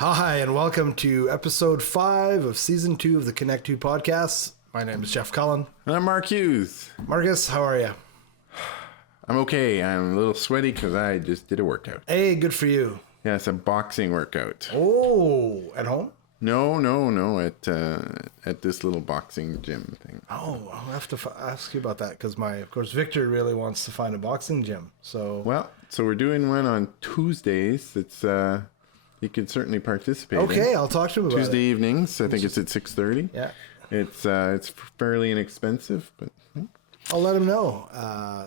Hi, and welcome to episode 5 of season 2 of the Connect2 podcast. My name is Jeff Cullen. And I'm Mark Hughes. Marcus, how are you? I'm okay. I'm a little sweaty because I just did a workout. Hey, good for you. Yeah, it's a boxing workout. Oh, at home? No. At this little boxing gym thing. Oh, I'll have to ask you about that because of course, Victor really wants to find a boxing gym. So We're doing one on Tuesdays. It's you can certainly participate. Okay, I'll talk to him about Tuesday it. evenings. I think it's at 6:30. Yeah. It's fairly inexpensive, but I'll let him know.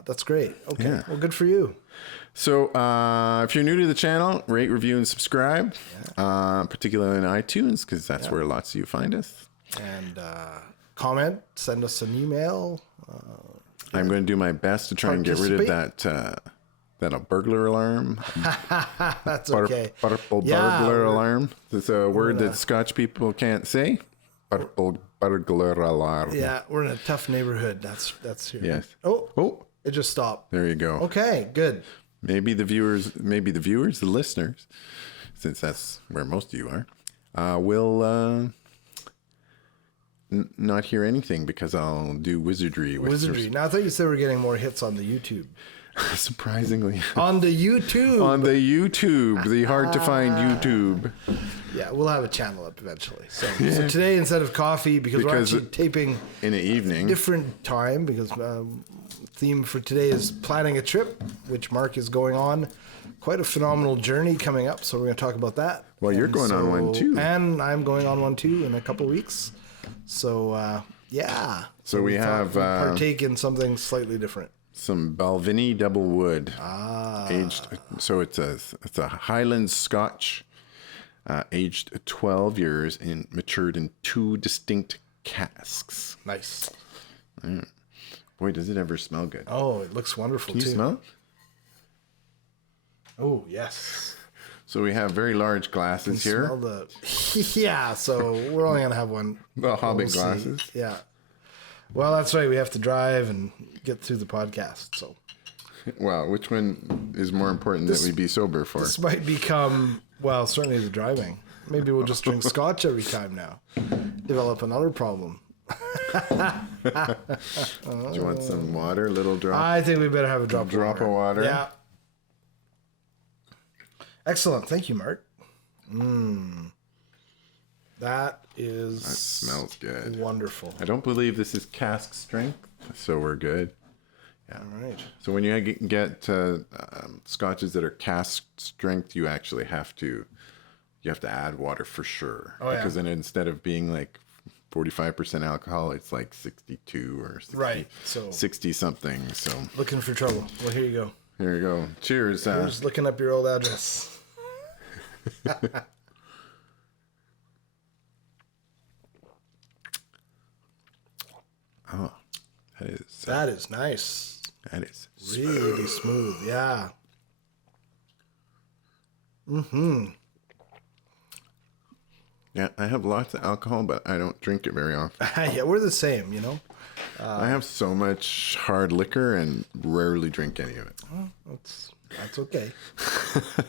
That's great. Okay, Yeah. Well, good for you. So if you're new to the channel, rate, review, and subscribe, particularly on iTunes, because that's where lots of you find us. And comment, send us an email. I'm going to do my best to try and get rid of that a burglar alarm. That's okay. Burglar alarm. It's a word that Scotch people can't say. Burglar alarm. Yeah, we're in a tough neighborhood. That's here. Yes. Oh, it just stopped. There you go. Okay, good. Maybe the listeners, since that's where most of you are, will not hear anything because I'll do wizardry. Now, I thought you said we're getting more hits on the YouTube. Surprisingly. On the YouTube. On the YouTube, the hard to find YouTube. Yeah, we'll have a channel up eventually. So today, instead of coffee, because we're actually taping in the evening, different time, because theme for today is planning a trip, which Mark is going on. Quite a phenomenal journey coming up, so we're going to talk about that. Well, you're going on one too. And I'm going on one too in a couple of weeks. So, yeah. So we have partake in something slightly different. Some Balvenie double wood, aged. So it's a Highland Scotch, aged 12 years and matured in 2 distinct casks. Nice. Boy, does it ever smell good! Oh, it looks wonderful. Can you smell it? Oh yes. So we have very large glasses here. Smell yeah. So we're only gonna have one. The Hobbit glasses. Yeah. Well, that's right. We have to drive and get through the podcast. So, well, which one is more important that we be sober for? This might become, certainly the driving. Maybe we'll just drink scotch every time now. Develop another problem. Do you want some water? Little drop? I think we better have a drop of water. Yeah. Excellent. Thank you, Mark. That smells good. Wonderful. I don't believe this is cask strength, so we're good. Yeah. All right. So when you get scotches that are cask strength, you actually have to add water for sure. Oh, yeah. Because then instead of being like 45% alcohol, it's like 62 or 60, right. So 60 something. So looking for trouble. Well, here you go. Here you go. Cheers. I'm just looking up your old address. Oh, that is nice. That is really smooth. Yeah. Yeah, I have lots of alcohol, but I don't drink it very often. Yeah, we're the same, I have so much hard liquor and rarely drink any of it. Well, that's okay.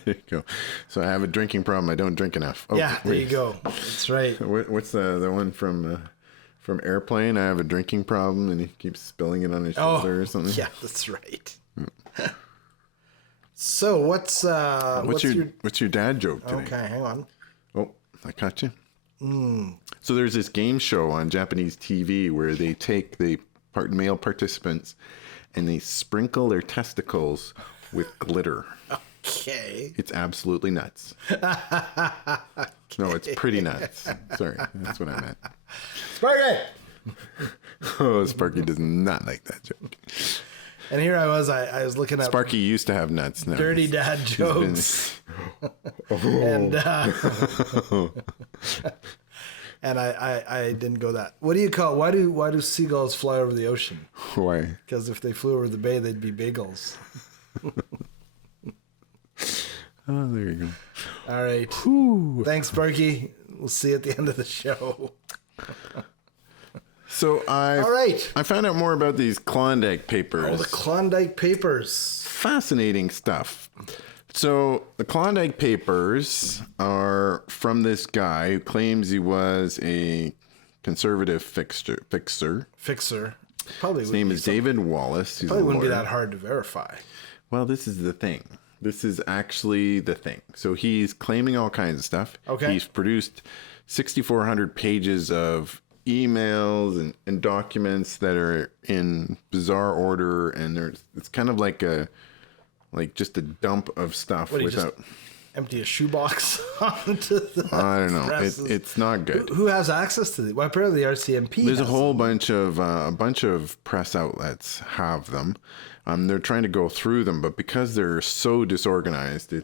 There you go. So I have a drinking problem. I don't drink enough. Oh, yeah, there you go. That's right. What's the one from Airplane? I have a drinking problem, and he keeps spilling it on his shoulder or something. Yeah, that's right. So what's your dad joke today? Okay, hang on. Oh, I caught you. So there's this game show on Japanese TV where they take the male participants and they sprinkle their testicles with glitter. Okay. It's absolutely nuts. No, it's pretty nuts. Sorry, that's what I meant. Sparky! Oh, Sparky does not like that joke. And here I was looking at Sparky used to have nuts. Now dirty dad jokes. And and I didn't go that. What do you call? Why do seagulls fly over the ocean? Why? Because if they flew over the bay, they'd be bagels. Oh, there you go. All right. Whew. Thanks, Sparky. We'll see you at the end of the show. So I found out more about these Klondike papers. Oh, the Klondike papers. Fascinating stuff. So the Klondike Papers are from this guy who claims he was a conservative fixer. Probably His name is David Wallace. He's probably a wouldn't be lawyer. that hard to verify. Well, this is the thing. This is actually the thing. So he's claiming all kinds of stuff. Okay. He's produced 6,400 pages of emails and documents that are in bizarre order, and it's kind of like just a dump of stuff What, without. Empty a shoebox onto the I don't know. presses? It's not good. Who has access to these? Well, apparently the RCMP. There's a has whole bunch of press outlets have them. They're trying to go through them, but because they're so disorganized,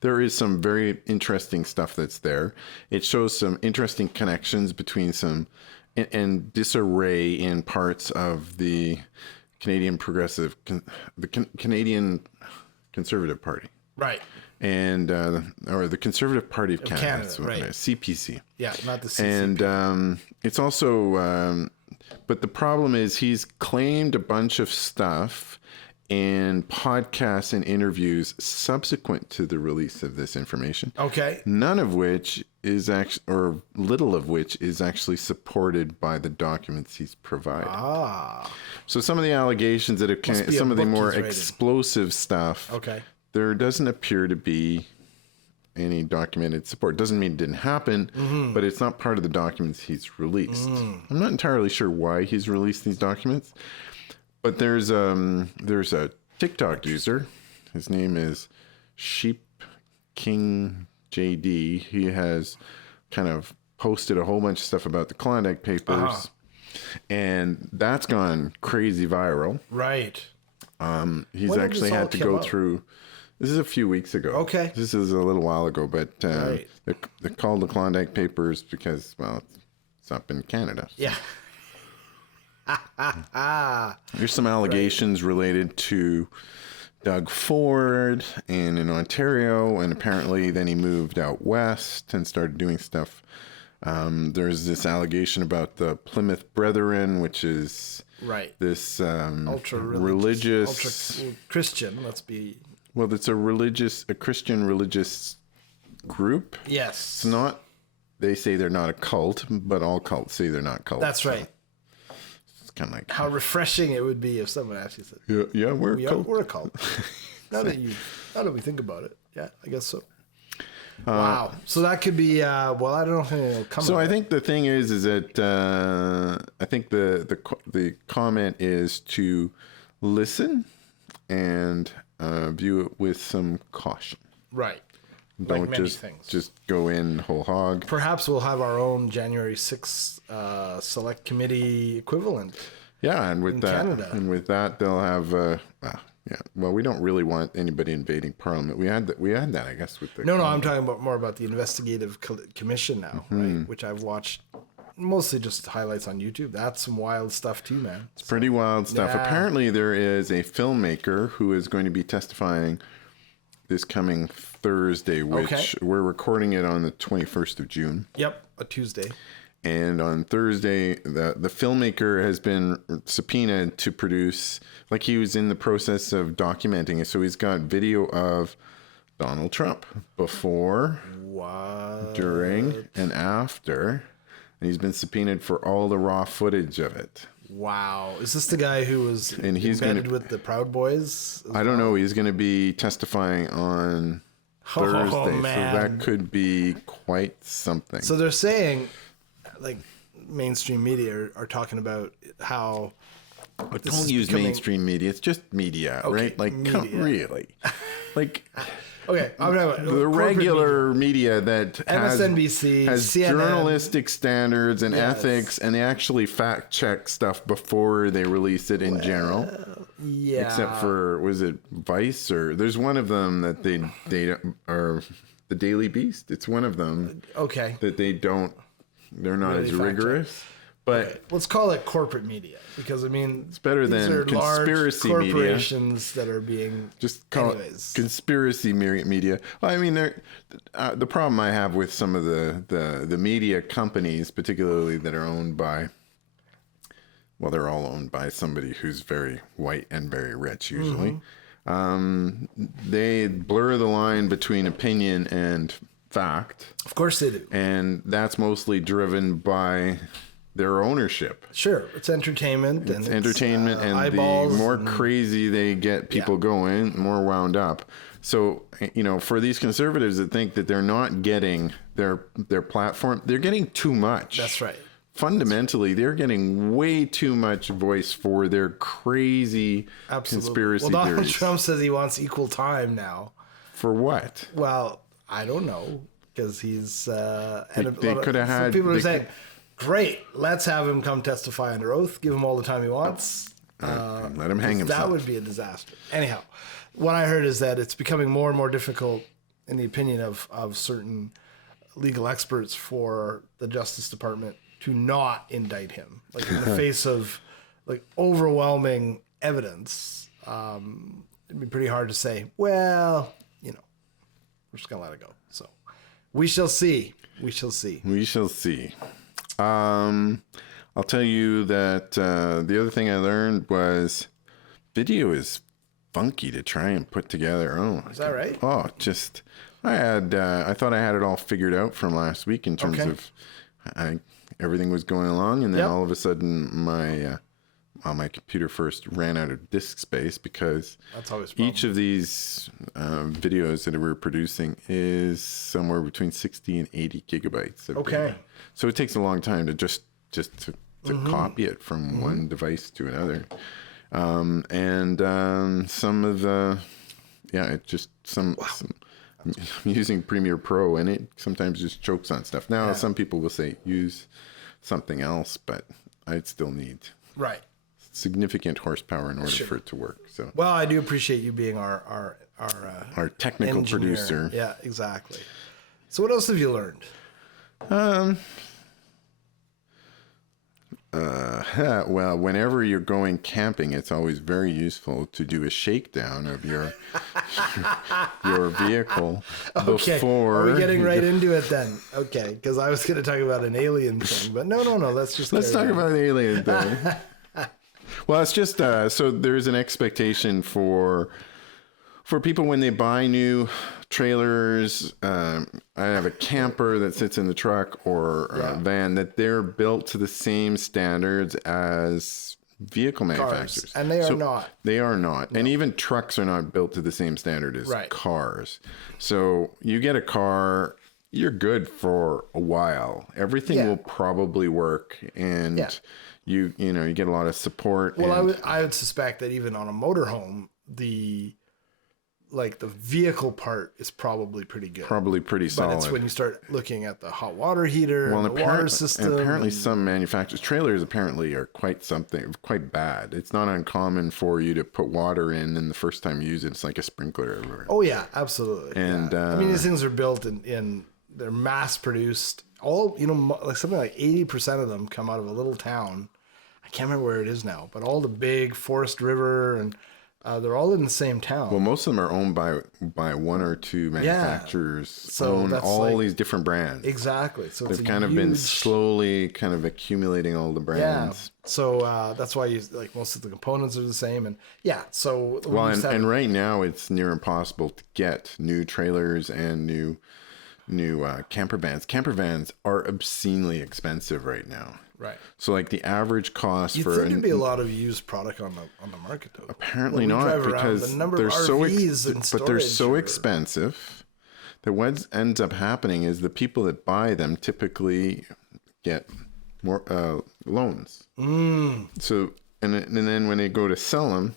there is some very interesting stuff that's there. It shows some interesting connections between and disarray in parts of the Canadian Canadian Conservative Party. Right. And or the Conservative Party of Canada, Canada, right. CPC. Yeah, not the CCP. And it's also, but the problem is he's claimed a bunch of stuff in podcasts and interviews subsequent to the release of this information. Okay. None of which is actually, or little of which is actually supported by the documents he's provided. So some of the allegations that have, some of the more explosive stuff. Okay. There doesn't appear to be any documented support. Doesn't mean it didn't happen, but it's not part of the documents he's released. I'm not entirely sure why he's released these documents, but there's a TikTok user. His name is Sheep King JD. He has kind of posted a whole bunch of stuff about the Klondike Papers, and that's gone crazy viral. Right. He's actually had to go through. This is a few weeks ago. Okay. This is a little while ago, but Right. they're called the Klondike Papers because, well, it's up in Canada. Yeah. There's some allegations related to Doug Ford and in Ontario, and apparently then he moved out west and started doing stuff. There's this allegation about the Plymouth Brethren, which is Right. this Ultra religious, ultra Christian. Let's be. well, it's a Christian religious group. Yes. It's not, they say they're not a cult, but all cults say they're not cults. That's right. So it's kind of like, How refreshing it would be if someone actually said, yeah, we're a cult. we're a cult. now that we think about it. Yeah, I guess so. Wow. So that could be, well, I don't know if it'll come. So I think the thing is that I think the comment is to listen and view it with some caution. Right. Don't like many things. just go in whole hog. Perhaps we'll have our own January 6th select committee equivalent. Yeah, and with that, they'll have. Yeah. Well, we don't really want anybody invading Parliament. We had that, I guess, with the. No, I'm talking about more about the investigative commission now, right? Which I've watched mostly just highlights on YouTube. That's some wild stuff too, man. It's pretty wild stuff. Yeah. Apparently, there is a filmmaker who is going to be testifying this coming Thursday, which we're recording it on the 21st of June. Yep, a Tuesday. And on Thursday, the filmmaker has been subpoenaed to produce, like he was in the process of documenting it. So he's got video of Donald Trump before, during, and after. And he's been subpoenaed for all the raw footage of it. Wow. Is this the guy who was embedded with the Proud Boys? I don't know. He's going to be testifying on Thursday. Man. So that could be quite something. So they're saying, like, mainstream media are talking about how. But don't use mainstream media. It's just media, right? Like, really. Like, okay, I'm talking about the regular media that MSNBC, has CNN, journalistic standards and ethics, and they actually fact check stuff before they release it in general. Yeah. Except for, was it Vice, or there's one of them that they are the Daily Beast. It's one of them. Okay. That they're not Really as rigorous. But let's call it corporate media, because I mean it's better than conspiracy large media. Corporations that are being just call it conspiracy media. Well, I mean, the problem I have with some of the media companies, particularly that are owned by, well, they're all owned by somebody who's very white and very rich usually. they blur the line between opinion and fact. Of course they do. And that's mostly driven by their ownership. Sure, it's entertainment. It's entertainment, and the more crazy they get people going, the more wound up. So, you know, for these conservatives that think that they're not getting their platform, they're getting too much. That's right. Fundamentally, they're getting way too much voice for their crazy conspiracy well, Donald theories. Trump says he wants equal time now. For what? Well, I don't know, because he's... They could have had... People are saying, great, let's have him come testify under oath, give him all the time he wants. Let him hang himself. That would be a disaster. Anyhow, what I heard is that it's becoming more and more difficult, in the opinion of certain legal experts, for the Justice Department to not indict him. Like, in the face of like overwhelming evidence, it'd be pretty hard to say, well, you know, we're just going to let it go. So we shall see. We shall see. We shall see. I'll tell you that the other thing I learned was video is funky to try and put together. Oh, is that right? Oh, just I thought I had it all figured out from last week in terms of everything was going along, and then all of a sudden my computer first ran out of disk space, because that's always each of these videos that we're producing is somewhere between 60 and 80 gigabytes. Okay. So it takes a long time to just to copy it from one device to another. Some of the, it just some I'm using Premiere Pro, and it sometimes just chokes on stuff. Now, some people will say use something else, but I'd still need significant horsepower in order for it to work. So, well, I do appreciate you being our technical engineer. producer. Yeah, exactly. So what else have you learned? Well, whenever you're going camping, it's always very useful to do a shakedown of your vehicle before. Are we getting right into it then? Okay, because I was going to talk about an alien thing, but no. Let's talk about an alien thing. Well, it's just so there's an expectation for people when they buy new trailers. I have a camper that sits in the truck or a van, that they're built to the same standards as vehicle manufacturers. And they are not. They are not. No. And even trucks are not built to the same standard as cars. So you get a car, you're good for a while. Everything will probably work, and you get a lot of support. Well, I would suspect that even on a motorhome, the vehicle part is probably pretty good. Probably pretty solid. But it's when you start looking at the hot water heater and the water system. And apparently some manufacturers, trailers apparently are quite bad. It's not uncommon for you to put water in, and the first time you use it, it's like a sprinkler. Oh yeah, absolutely. And I mean, these things are built they're mass produced. All, like something like 80% of them come out of a little town. I can't remember where it is now, but all the big Forest River and they're all in the same town. Well, most of them are owned by one or two manufacturers. So own that's all these different brands. Exactly. So they've kind of been slowly kind of accumulating all the brands. Yeah. So that's why most of the components are the same, and So and right now it's near impossible to get new trailers and new camper vans. Camper vans are obscenely expensive right now. Right. So like the average cost You'd think there'd be a lot of used product on the market though. Apparently not, because they're so expensive that what ends up happening is the people that buy them typically get more loans. So and then when they go to sell them,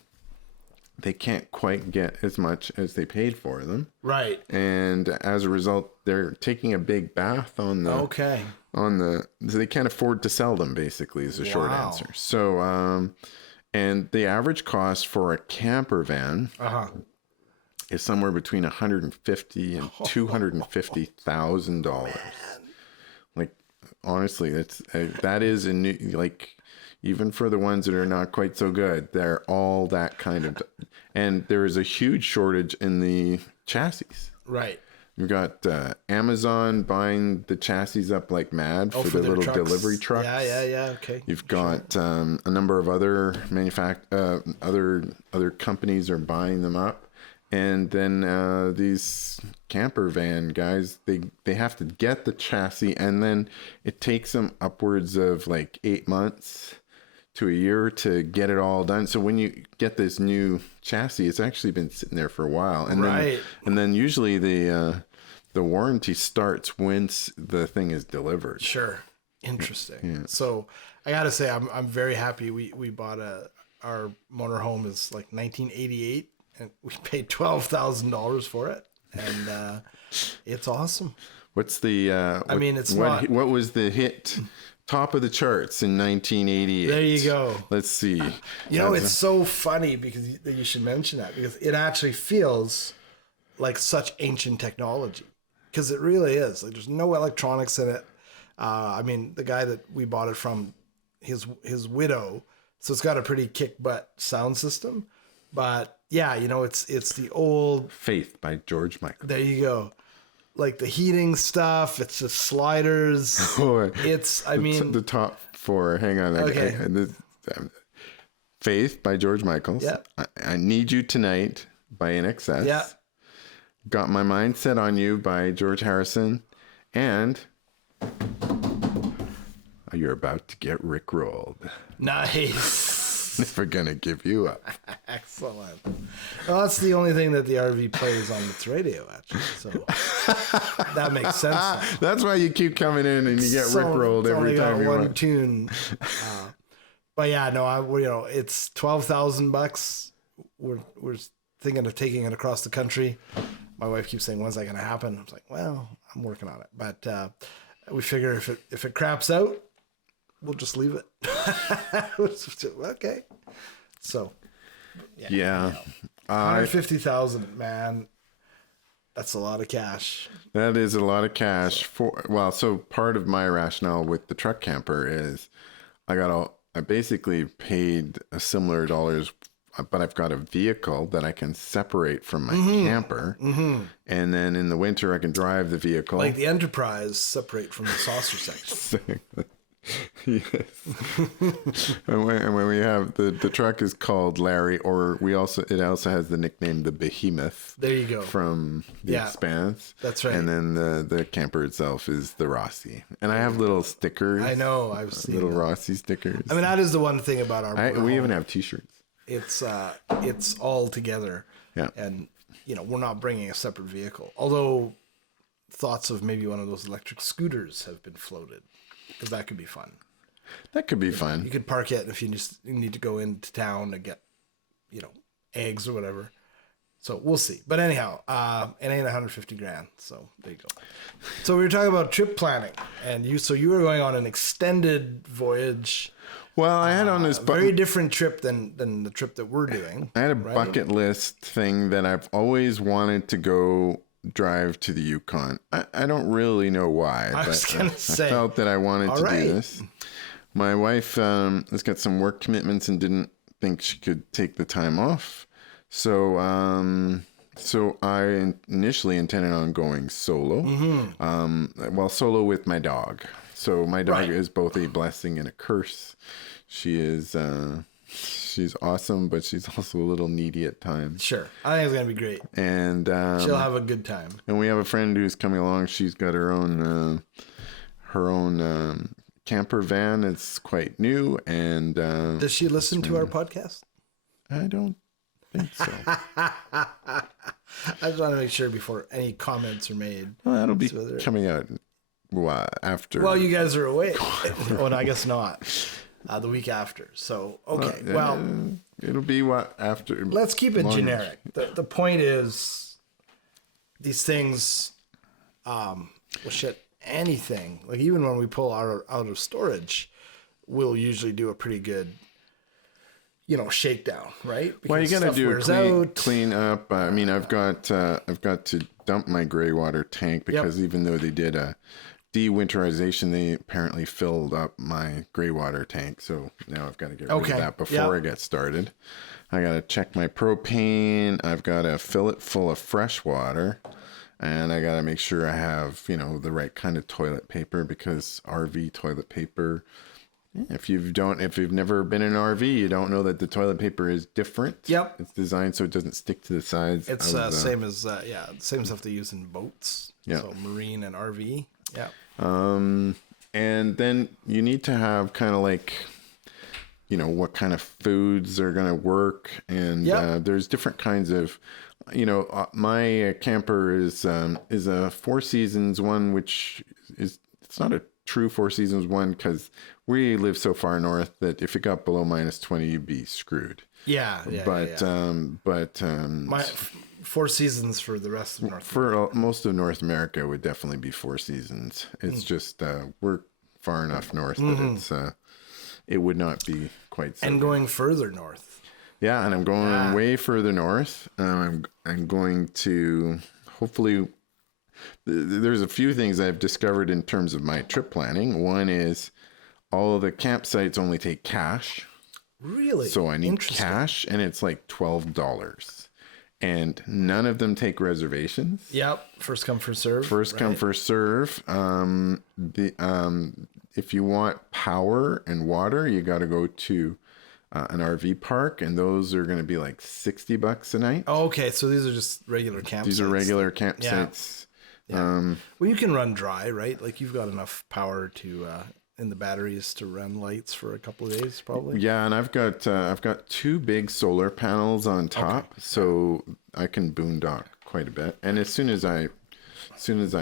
they can't quite get as much as they paid for them. Right. And as a result, they're taking a big bath on the so they can't afford to sell them, basically, is the short answer. So and the average cost for a camper van is somewhere between $150,000 and $250,000. Like, honestly, that is a new, like, even for the ones that are not quite so good, they're all that kind of, and there is a huge shortage in the chassis. Right. You've got Amazon buying the chassis up like mad for their little trucks. delivery trucks. Yeah. Okay. You've got a number of other other companies are buying them up, and then these camper van guys, they have to get the chassis, and then it takes them upwards of like 8 months to a year to get it all done. So when you get this new chassis, it's actually been sitting there for a while, and then usually the warranty starts once the thing is delivered. Sure. Interesting. Yeah. So I gotta say, I'm very happy. We bought our motorhome is like 1988, and we paid $12,000 for it, and it's awesome. What's the? What was the hit? Top of the charts in 1988. There you go. Let's see. It's so funny because you should mention that, because it actually feels like such ancient technology, because it really is. Like, there's no electronics in it. The guy that we bought it from, his widow, so it's got a pretty kick butt sound system. But yeah, it's the old Faith by George Michael. There you go. Like the heating stuff, it's just sliders. The top four. Hang on. Okay. Faith by George Michael. Yeah. I Need You Tonight by NXS. Yeah. Got My Mind Set on You by George Harrison, and You're About to Get Rickrolled. Nice. Never gonna give you up. Excellent. Well, that's the only thing that the RV plays on its radio, actually. So that makes sense now. That's why you keep coming in and you get rickrolled every time you one want. tune. But yeah, no, it's $12,000. We're thinking of taking it across the country. My wife keeps saying, "When's that going to happen?" I was like, "Well, I'm working on it." But we figure if it craps out, we'll just leave it. Okay. So, yeah. 150,000, man. That's a lot of cash. That is a lot of cash so part of my rationale with the truck camper is I basically paid a similar dollars, but I've got a vehicle that I can separate from my camper. Mm-hmm. And then in the winter I can drive the vehicle. Like the Enterprise separate from the saucer section. Yes. and when we have the truck is called Larry, or it also has the nickname the Behemoth. There you go. From The Expanse. That's right. And then the camper itself is the Rossi. And I have little stickers. I know, I've seen little Rossi stickers. that is the one thing about our we even have t-shirts. It's all together. Yeah. And we're not bringing a separate vehicle. Although thoughts of maybe one of those electric scooters have been floated. Because that could be fun. That could be fun. You could park it if you need to go into town to get, eggs or whatever. So we'll see. But anyhow, it ain't 150 grand. So there you go. So we were talking about trip planning, and you were going on an extended voyage. Well, I had on this very different trip than the trip that we're doing. I had a bucket list thing that I've always wanted to go drive to the Yukon. I don't really know why, but I felt that I wanted to do this. My wife has got some work commitments and didn't think she could take the time off. So I initially intended on going solo. Mm-hmm. Solo with my dog. So my dog is both a blessing and a curse. She is she's awesome, but she's also a little needy at times. Sure. I think it's going to be great. And she'll have a good time. And we have a friend who's coming along. She's got her own camper van. It's quite new. And does she listen to our podcast? I don't think so. I just want to make sure before any comments are made. Well, that'll be coming out after. Well, you guys are away. Oh, no, I guess not. The week after. So, okay. It'll be after. Let's keep it generic. The point is, these things, anything, like even when we pull out of storage, we'll usually do a pretty good, shakedown, right? Because you got to do a clean up. I've got to dump my gray water tank because even though they did a de-winterization, they apparently filled up my gray water tank, so now I've got to get rid of that before I get started. I got to check my propane. I've got to fill it full of fresh water, And I got to make sure I have, the right kind of toilet paper, because RV toilet paper, if you've never been in an RV, you don't know that the toilet paper is different. Yep. It's designed so it doesn't stick to the sides. It's same as same stuff they use in boats. Yeah. So marine and RV. Yeah. And then you need to have kind of like, what kind of foods are going to work. And there's different kinds of, my camper is a Four Seasons one, which it's not a true Four Seasons one, because we live so far north that if it got below -20, you'd be screwed. Yeah. My Four Seasons for the rest of North For most of North America, it would definitely be Four Seasons. It's just we're far enough north that it would not be quite so. And going further north. Yeah, and I'm going way further north. I'm going to hopefully. There's a few things I've discovered in terms of my trip planning. One is all of the campsites only take cash. Really? So I need cash, and it's like $12. And none of them take reservations. Yep. First come, first serve. First come, first serve. If you want power and water, you got to go to an RV park, and those are going to be like $60 a night. Oh, okay. So these are just regular campsites. These are regular campsites. Yeah. Well, you can run dry, right? Like you've got enough power to in the batteries to run lights for a couple of days, probably. Yeah, and I've got 2 big solar panels on top, so I can boondock quite a bit. And as soon as I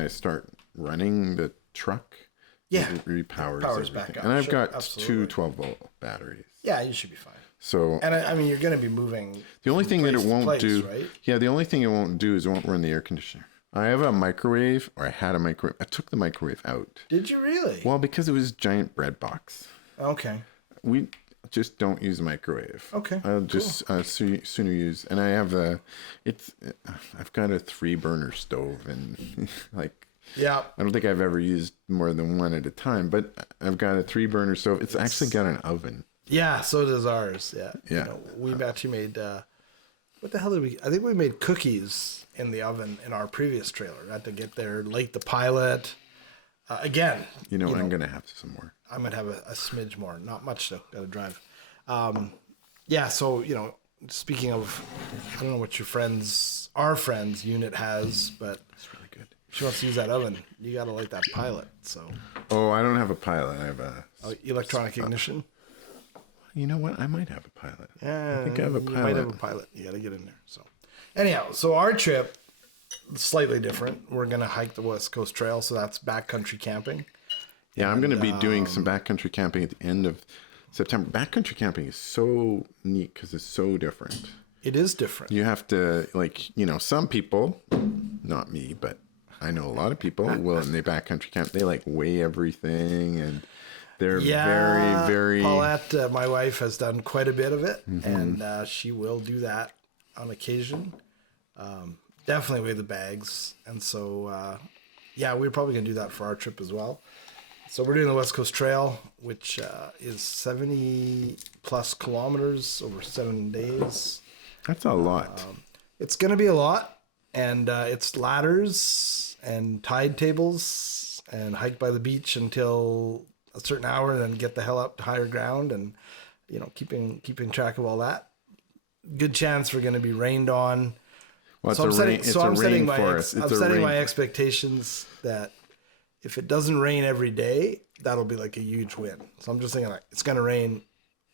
start running the truck, it repowers everything. Back up. And I've got 2 12-volt batteries. Yeah, you should be fine. So, and I mean, you're going to be moving. The only thing that it won't do, right? Yeah, the only thing it won't do is it won't run the air conditioner. I have a microwave, or I had a microwave. I took the microwave out. Did you really? Well, because it was a giant bread box. Okay. We just don't use microwave. Okay. I'll just sooner use, and I've got a 3-burner stove, and like. Yeah. I don't think I've ever used more than one at a time, but I've got a 3-burner stove. It's actually got an oven. Yeah, so does ours. Yeah. Yeah. We actually made, what the hell did we, I think we made cookies in the oven in our previous trailer. I had to get there, light the pilot. Again. I'm going to have some more. I might have a smidge more. Not much though. Got to drive. Yeah, so, speaking of, I don't know what our friend's unit has, but. It's really good. If she wants to use that oven, you got to light that pilot. So. Oh, I don't have a pilot. I have a electronic ignition. You know what? I might have a pilot. Yeah, I think I have a pilot. You might have a pilot. You got to get in there. So, anyhow, our trip slightly different. We're gonna hike the West Coast Trail, so that's backcountry camping. Yeah, I'm gonna be doing some backcountry camping at the end of September. Backcountry camping is so neat because it's so different. It is different. You have to some people, not me, but I know a lot of people when they backcountry camp, they like weigh everything, and they're very, very. Paulette, my wife, has done quite a bit of it, and she will do that on occasion. Definitely weigh the bags, and so we're probably gonna do that for our trip as well. So we're doing the West Coast Trail, which is 70 plus kilometers over 7 days. That's a lot. It's gonna be a lot, and it's ladders and tide tables, and hike by the beach until a certain hour, and then get the hell up to higher ground, and keeping track of all that. Good chance we're going to be rained on. Well, I'm setting my expectations that if it doesn't rain every day, that'll be like a huge win. So I'm just thinking like it's going to rain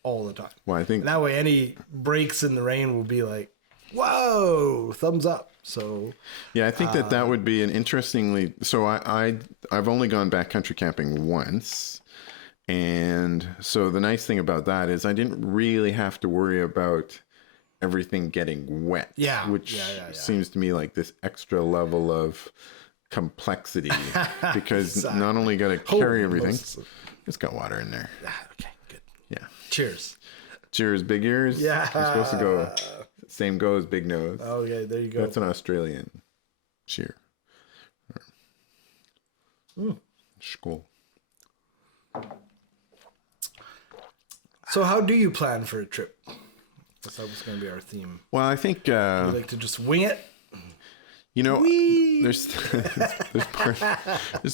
all the time. Well, I think and that way any breaks in the rain will be like, whoa, thumbs up. So yeah, I think that would be an interestingly. So I've only gone backcountry camping once, and so the nice thing about that is I didn't really have to worry about everything getting wet. Yeah, which seems to me like this extra level of complexity because not only got to carry everything, it's got water in there. Okay, good. Yeah. Cheers. Cheers, big ears. Yeah. You're supposed to go. Same goes, big nose. Okay, there you go. That's an Australian cheer. Skål. So how do you plan for a trip? That was going to be our theme. Well, I think... you like to just wing it? You know, Whee! there's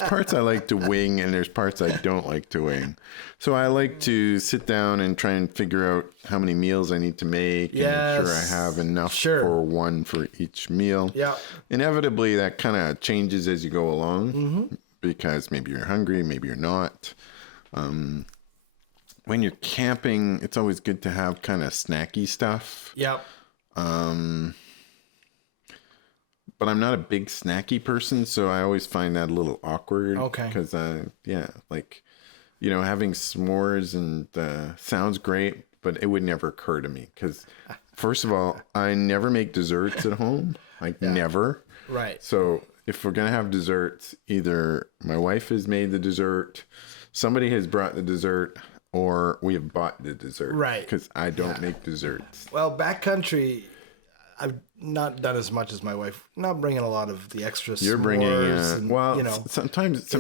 parts I like to wing and there's parts I don't like to wing. So I like to sit down and try and figure out how many meals I need to make and make sure I have enough for one for each meal. Yeah. Inevitably, that kind of changes as you go along because maybe you're hungry, maybe you're not. When you're camping, it's always good to have kind of snacky stuff. Yep. But I'm not a big snacky person, so I always find that a little awkward. Okay. Because, like, you know, having s'mores and sounds great, but it would never occur to me. Because, first of all, I never make desserts at home. Like, never. Right. So if we're going to have desserts, either my wife has made the dessert, somebody has brought the dessert, or we have bought the dessert. Right. Because I don't make desserts. Well, backcountry, I've not done as much as my wife. Not bringing a lot of the extra. You're bringing, and, well, you know, sometimes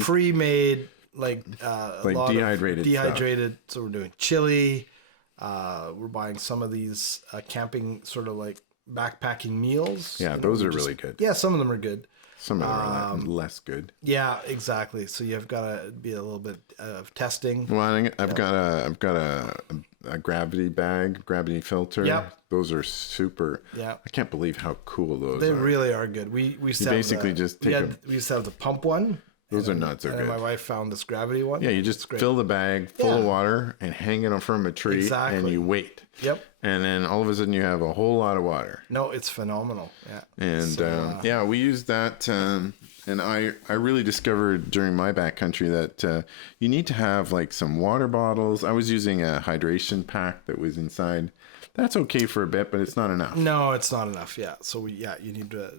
pre-made, like dehydrated. So we're doing chili. We're buying some of these camping sort of like backpacking meals. Yeah, those are really good. Yeah, some of them are good. Some of them are less good. Yeah, exactly. So you've got to be a little bit of testing. Well, I've got a gravity filter. Yep. Those are super. Yeah. I can't believe how cool those They are. really are good. We used to basically just take we used to have the pump one. Those are not so And good. my wife found this gravity one. Yeah, you just fill the bag full of water and hang it from a tree and you wait. Yep. And then all of a sudden you have a whole lot of water. No, it's phenomenal. Yeah. And we used that. And I really discovered during my backcountry that you need to have like some water bottles. I was using a hydration pack that was inside. That's okay for a bit, but it's not enough. No, it's not enough. Yeah. So you need to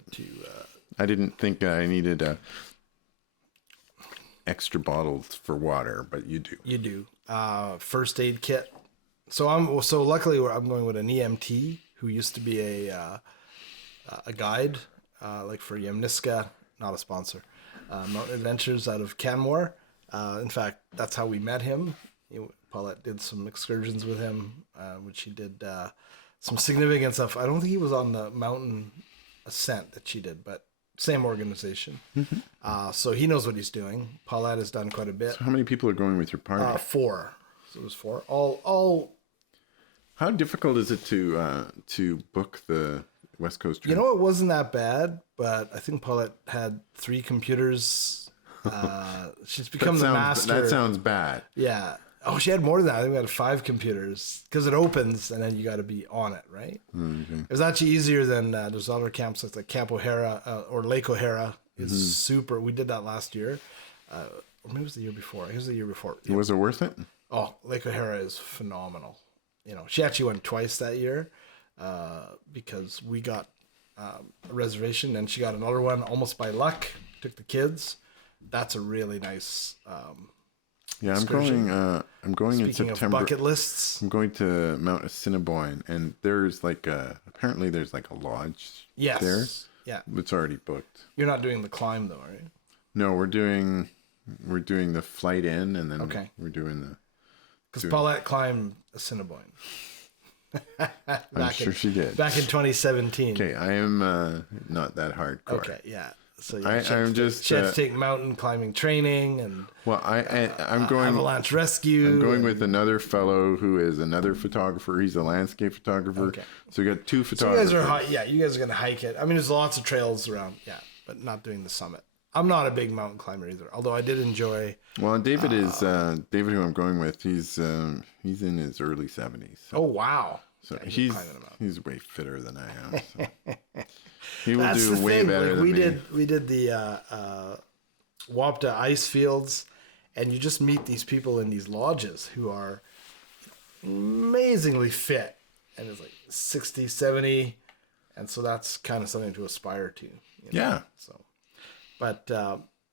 I didn't think I needed extra bottles for water, but you do. You do. First aid kit. So luckily I'm going with an EMT who used to be a guide, like for Yamniska, not a sponsor, Mountain Adventures out of Canmore. In fact, that's how we met him. Paulette did some excursions with him, which he did some significant stuff. I don't think he was on the mountain ascent that she did, but same organization. So he knows what he's doing. Paulette has done quite a bit. So how many people are going with your party? 4. So it was 4. All. How difficult is it to book the West Coast trip? You know, it wasn't that bad, but I think Paulette had 3 computers. She's become the master. That sounds bad. Yeah. Oh, she had more than that. I think we had 5 computers because it opens and then you got to be on it, right? Mm-hmm. It was actually easier than there's other camps like Camp O'Hara or Lake O'Hara. Is super. We did that last year, or maybe it was the year before. I think it was the year before. Yeah. Was it worth it? Oh, Lake O'Hara is phenomenal. You know, she actually went twice that year because we got a reservation and she got another one almost by luck. Took the kids. That's a really nice. Yeah, I'm going Speaking in September. Of bucket lists. I'm going to Mount Assiniboine, and there's like apparently there's like a lodge there. Yeah. It's already booked. You're not doing the climb though, right? No, we're doing the flight in, and then we're doing the. Because Paulette climbed Assiniboine. I'm sure she did. Back in 2017. Okay, I am not that hardcore. Okay, yeah. So I'm just. She had to take mountain climbing training and. Well, I'm going avalanche rescue. I'm going with another fellow who is another photographer. He's a landscape photographer. Okay. So we got 2 photographers. So you guys are you guys are gonna hike it. I mean, there's lots of trails around. Yeah, but not doing the summit. I'm not a big mountain climber either. Although I did enjoy. Well, David is David, who I'm going with. He's in his early 70s. So. Oh wow! So yeah, he's way fitter than I am. So. He will That's do way better than me. We did the Wapta ice fields, and you just meet these people in these lodges who are amazingly fit, and it's like 60, 70, and so that's kind of something to aspire to. You know? Yeah. So, but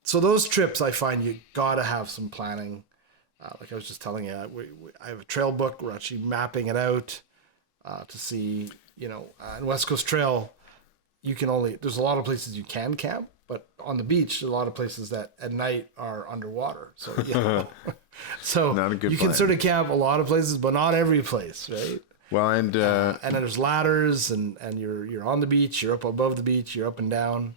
so those trips, I find you gotta have some planning. Like I was just telling you, I have a trail book. We're actually mapping it out to see, on West Coast Trail. There's a lot of places you can camp, but on the beach, there's a lot of places that at night are underwater. So, so not a good you plan. can sort of camp a lot of places, but not every place, right? Well, and And then there's ladders, and you're on the beach, you're up above the beach, you're up and down.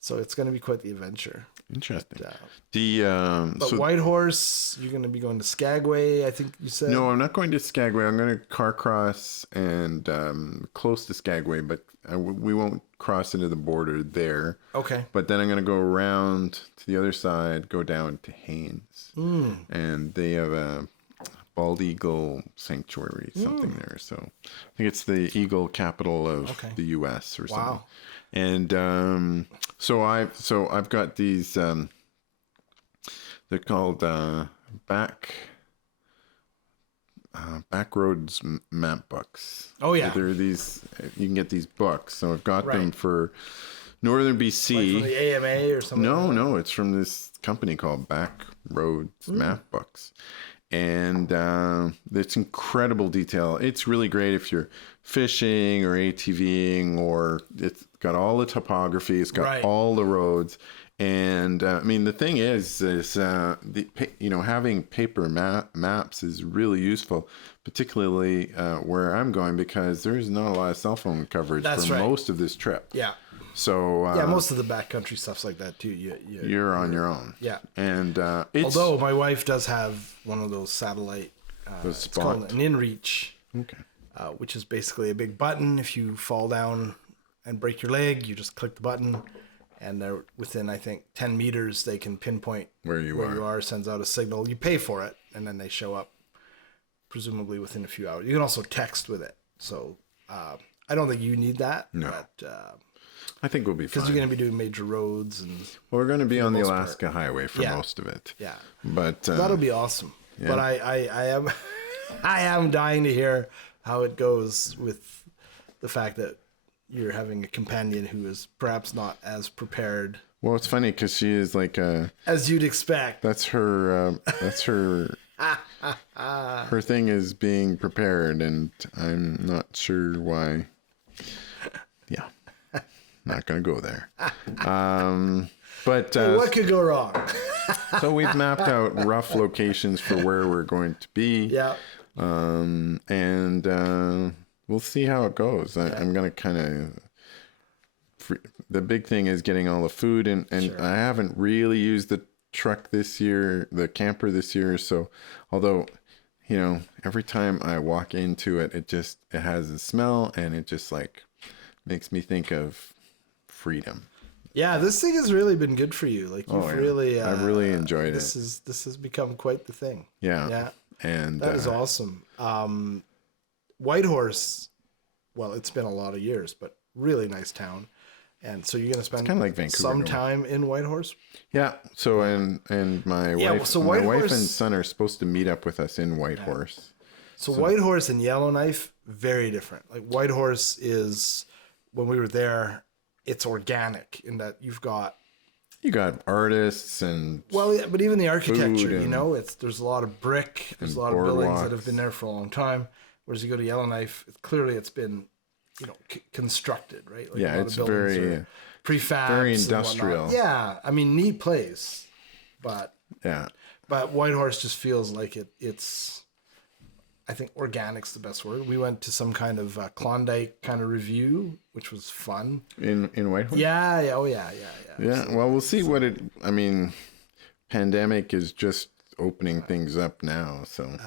So it's going to be quite the adventure. interesting. But So Whitehorse, you're going to be going to Skagway, I think you said. no, I'm not going to Skagway. I'm going to Carcross and close to Skagway, but we won't cross into the border there. Okay. But then I'm going to go around to the other side, go down to Haines, and they have a bald eagle sanctuary, something there. So I think it's the eagle capital of the U.S. or something. Wow. And so I've got these. They're called Backroads map books. Oh, yeah. There are these. You can get these books. So I've got them Right. for Northern BC. Like from the AMA or something? No, it's from this company called Backroads Map Books. And it's incredible detail. It's really great if you're fishing or ATVing, or it's got all the topography. It's got all the roads. And I mean, the thing is having paper maps is really useful, particularly where I'm going, because there's not a lot of cell phone coverage for most of this trip. Yeah. So most of the backcountry stuff's like that too. You're on your own. Yeah. And although my wife does have one of those satellite, it's called an InReach. Okay. Which is basically a big button. If you fall down and break your leg, you just click the button, and they're within, I think, 10 meters, they can pinpoint where you are, sends out a signal. You pay for it, and then they show up, presumably within a few hours. You can also text with it. So I don't think you need that. No. But, I think we'll be fine. because you're going to be doing major roads. Well, we're going to be on the Alaska Highway for most of it. Yeah. But that'll be awesome. Yeah. But I am I am dying to hear how it goes with the fact that you're having a companion who is perhaps not as prepared. Well, it's funny because she is like as you'd expect. That's her. Her thing is being prepared, and I'm not sure why. Yeah, not gonna go there. But what could go wrong? So we've mapped out rough locations for where we're going to be. Yeah. And we'll see how it goes. I'm going to kind of... The big thing is getting all the food, and sure. I haven't really used the truck this year, the camper this year. So although, every time I walk into it, it has a smell, and it just like makes me think of freedom. Yeah, this thing has really been good for you. Like I've really enjoyed it. This has become quite the thing. Yeah. Yeah. And that is awesome. Whitehorse, well, it's been a lot of years, but really nice town. And so you're going to spend kind of like Vancouver, some time in Whitehorse? Yeah. So and my wife and son are supposed to meet up with us in Whitehorse. Yeah. So Whitehorse and Yellowknife, very different. Like Whitehorse is, when we were there, it's organic in that you got artists and but even the architecture, there's a lot of brick, there's a lot of buildings that have been there for a long time. Whereas you go to Yellowknife, clearly it's been, constructed, right? Like it's very prefab, very industrial. Yeah, I mean, neat place, but Whitehorse just feels like it's. I think organic's the best word. We went to some kind of Klondike kind of review, which was fun. In Whitehorse? Yeah. Yeah, well, we'll see pandemic is just opening things up now, so.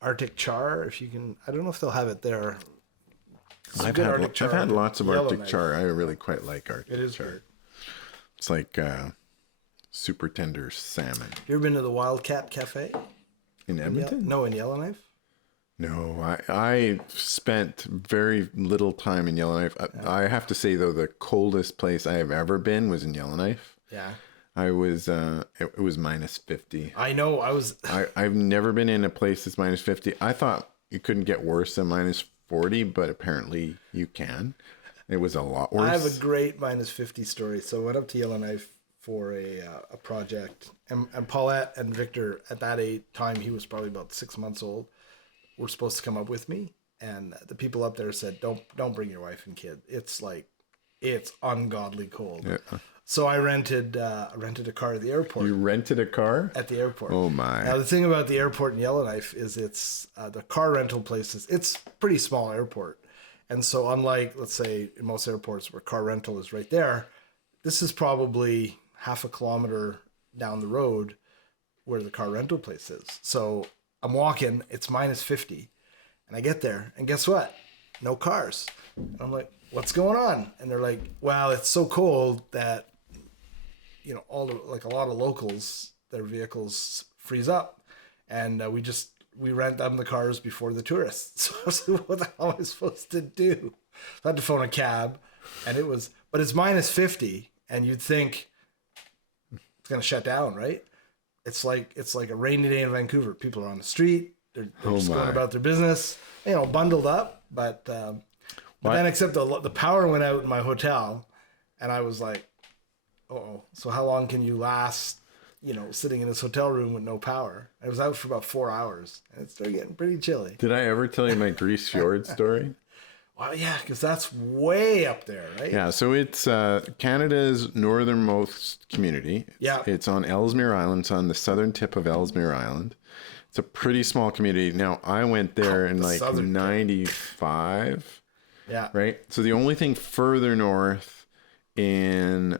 Arctic char, if you can, I don't know if they'll have it there. I've had lots of Arctic char. I really quite like Arctic char. It is good. It's like super tender salmon. You ever been to the Wildcat Cafe? In Edmonton? No, in Yellowknife. No, I spent very little time in Yellowknife. I have to say, though, the coldest place I have ever been was in Yellowknife. Yeah. I was, it was -50. I know, I've never been in a place that's -50. I thought you couldn't get worse than -40, but apparently you can. It was a lot worse. I have a great -50 story. So I went up to Yellowknife for a project, and Paulette and Victor, at that time, he was probably about 6 months old, were supposed to come up with me, and the people up there said, don't bring your wife and kid. It's like it's ungodly cold. Yeah. So I rented a car at the airport. You rented a car? At the airport. Oh my. Now the thing about the airport in Yellowknife is it's the car rental places. It's a pretty small airport. And so unlike, let's say, in most airports where car rental is right there, this is probably half a kilometer down the road where the car rental place is. So I'm walking, it's minus 50. And I get there, and guess what? No cars. And I'm like, what's going on? And they're like, well, it's so cold that, you know, a lot of locals, their vehicles freeze up. And we rent them the cars before the tourists. So I was like, what the hell am I supposed to do? So I had to phone a cab, but it's minus 50, and you'd think it's going to shut down, right? It's like a rainy day in Vancouver. People are on the street. They're just going about their business, you know, bundled up. But then except the power went out in my hotel, and I was like, oh, so how long can you last, you know, sitting in this hotel room with no power? I was out for about 4 hours, and it started getting pretty chilly. Did I ever tell you my Grise Fjord story? Well, yeah, because that's way up there, right? Yeah, so it's Canada's northernmost community. It's on Ellesmere Island. It's on the southern tip of Ellesmere Island. It's a pretty small community. Now, I went there in like 95. Yeah. Right? So the only thing further north on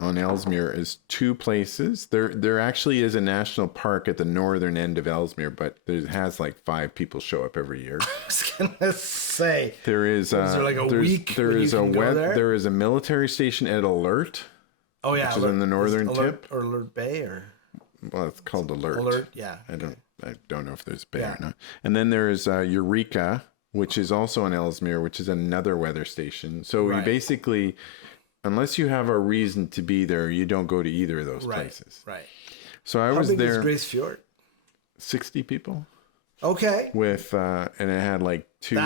Ellesmere is two places. There actually is a national park at the northern end of Ellesmere, but it has like 5 people show up every year. I was gonna say there is there like a week there is a military station at Alert. Oh yeah, which is in the northern tip, or Alert Bay, or it's called Alert. Alert, yeah. I don't know if there's Bay or not. And then there's Eureka, which is also in Ellesmere, which is another weather station. So we basically, unless you have a reason to be there, you don't go to either of those places. Right. So I How was big there. Is Grise Fjord? 60 people. Okay. With and it had like two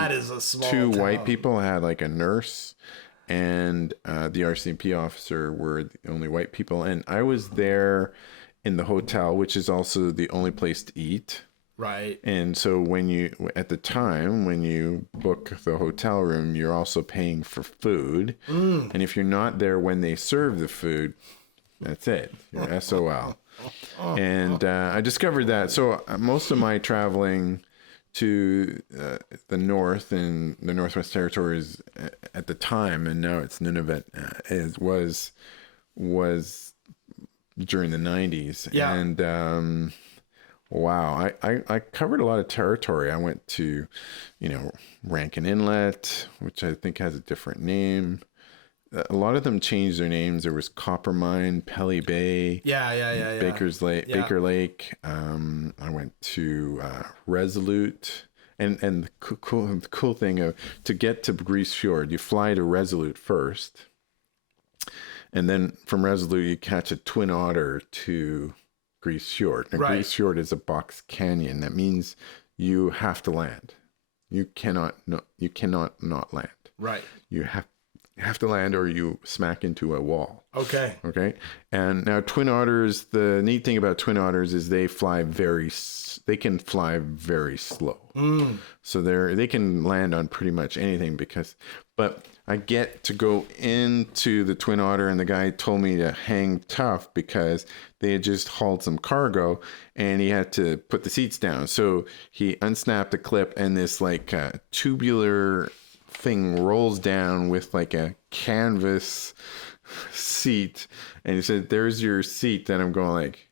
white people. It had like a nurse and the RCMP officer were the only white people. And I was there in the hotel, which is also the only place to eat. Right. And so at the time when you book the hotel room, you're also paying for food. And if you're not there when they serve the food, that's it. You're SOL. And I discovered that. So most of my traveling to the north and the Northwest Territories at the time, and now it's Nunavut, was during the 90s. Yeah. And wow, I covered a lot of territory. I went to, Rankin Inlet, which I think has a different name. A lot of them changed their names. There was Coppermine, Pelly Bay, Baker's Lake, Baker Lake. I went to Resolute, and the cool thing to get to Grise Fjord, you fly to Resolute first, and then from Resolute you catch a Twin Otter to Grise Fjord. Now, Grise Fjord is a box canyon. That means you have to land. You cannot not land. Right. You have to land or you smack into a wall. Okay. And now Twin Otters, the neat thing about Twin Otters is they can fly very slow. So they can land on pretty much anything but I get to go into the Twin Otter, and the guy told me to hang tough because they had just hauled some cargo and he had to put the seats down. So he unsnapped the clip, and this like tubular thing rolls down with like a canvas seat, and he said, "There's your seat." Then I'm going like,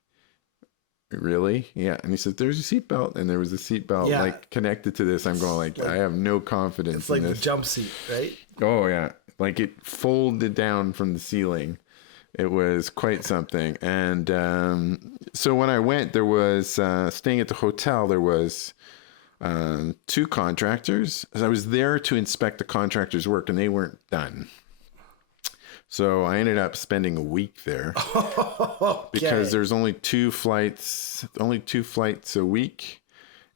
really? Yeah. And he said, "There's a seatbelt," and there was a seatbelt like connected to this. I'm going like I have no confidence in this. It's like the jump seat, right? Oh yeah, like it folded down from the ceiling. It was quite something. And so when I went, there was staying at the hotel, there was 2 contractors. I was there to inspect the contractors' work, and they weren't done. So I ended up spending a week there because there's only 2 flights a week.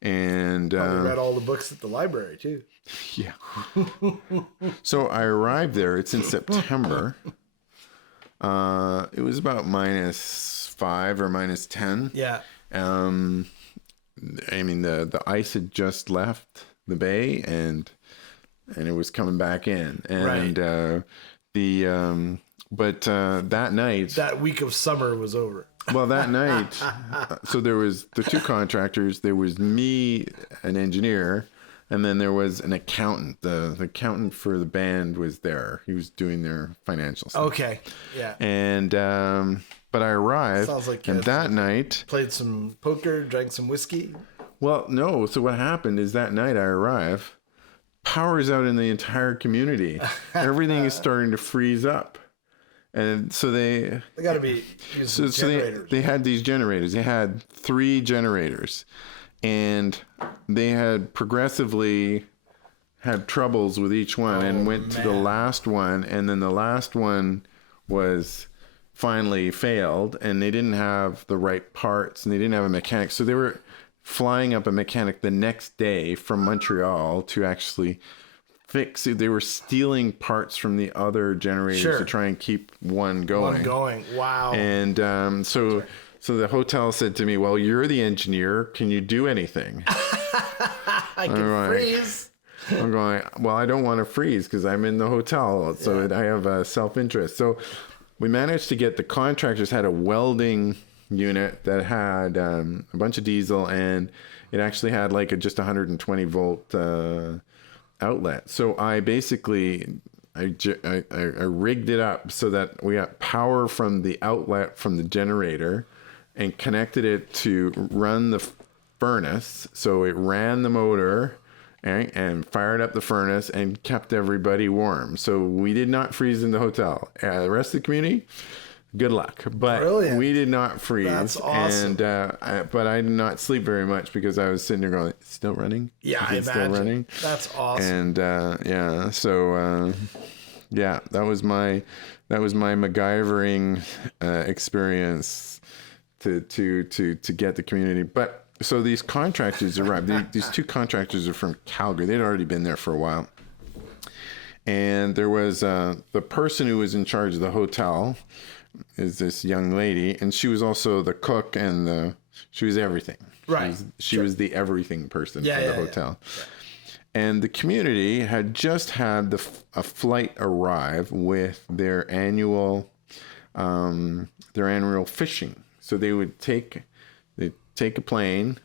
And I read all the books at the library too. Yeah. So I arrived there. It's in September. It was about -5 or -10. Yeah. I mean, the ice had just left the bay, and and it was coming back in. And Right. that night, That week of summer was over. well, that night, so there was the two contractors. There was me, an engineer, and then there was an accountant. The accountant for the band was there. He was doing their financial stuff. Okay. Yeah. And but I arrived, Sounds like and that night, played some poker, drank some whiskey. well, no. So what happened is that night I arrive, power is out in the entire community. Everything is starting to freeze up. And so they They got to be using generators. they had these generators. They had 3 generators, and they had progressively had troubles with each one, and went to the last one, and then the last one was finally failed, and they didn't have the right parts, and they didn't have a mechanic. So they were flying up a mechanic the next day from Montreal to actually fix it. They were stealing parts from the other generators to try and keep one going. Wow. And so the hotel said to me, "Well, you're the engineer. Can you do anything?" I can freeze. I'm going, "Well, I don't want to freeze because I'm in the hotel, so I have a self-interest." So we managed to get the contractors had a welding unit that had a bunch of diesel, and it actually had like just 120 volt outlet. So I basically I rigged it up so that we got power from the outlet from the generator and connected it to run the furnace. So it ran the motor and fired up the furnace and kept everybody warm. So we did not freeze in the hotel. The rest of the community, good luck. But Brilliant. We did not freeze. That's awesome. And but I did not sleep very much because I was sitting there going, "It's still running? Yeah, Is I it imagine. still running?" That's awesome. And so yeah, that was my MacGyvering experience to get the community. But so these contractors arrived. These 2 contractors are from Calgary. They'd already been there for a while. And there was the person who was in charge of the hotel is this young lady, and she was also the cook and she was everything. Right. She was the everything person for the hotel. Yeah. And the community had just had a flight arrive with their annual fishing. So they would take a plane,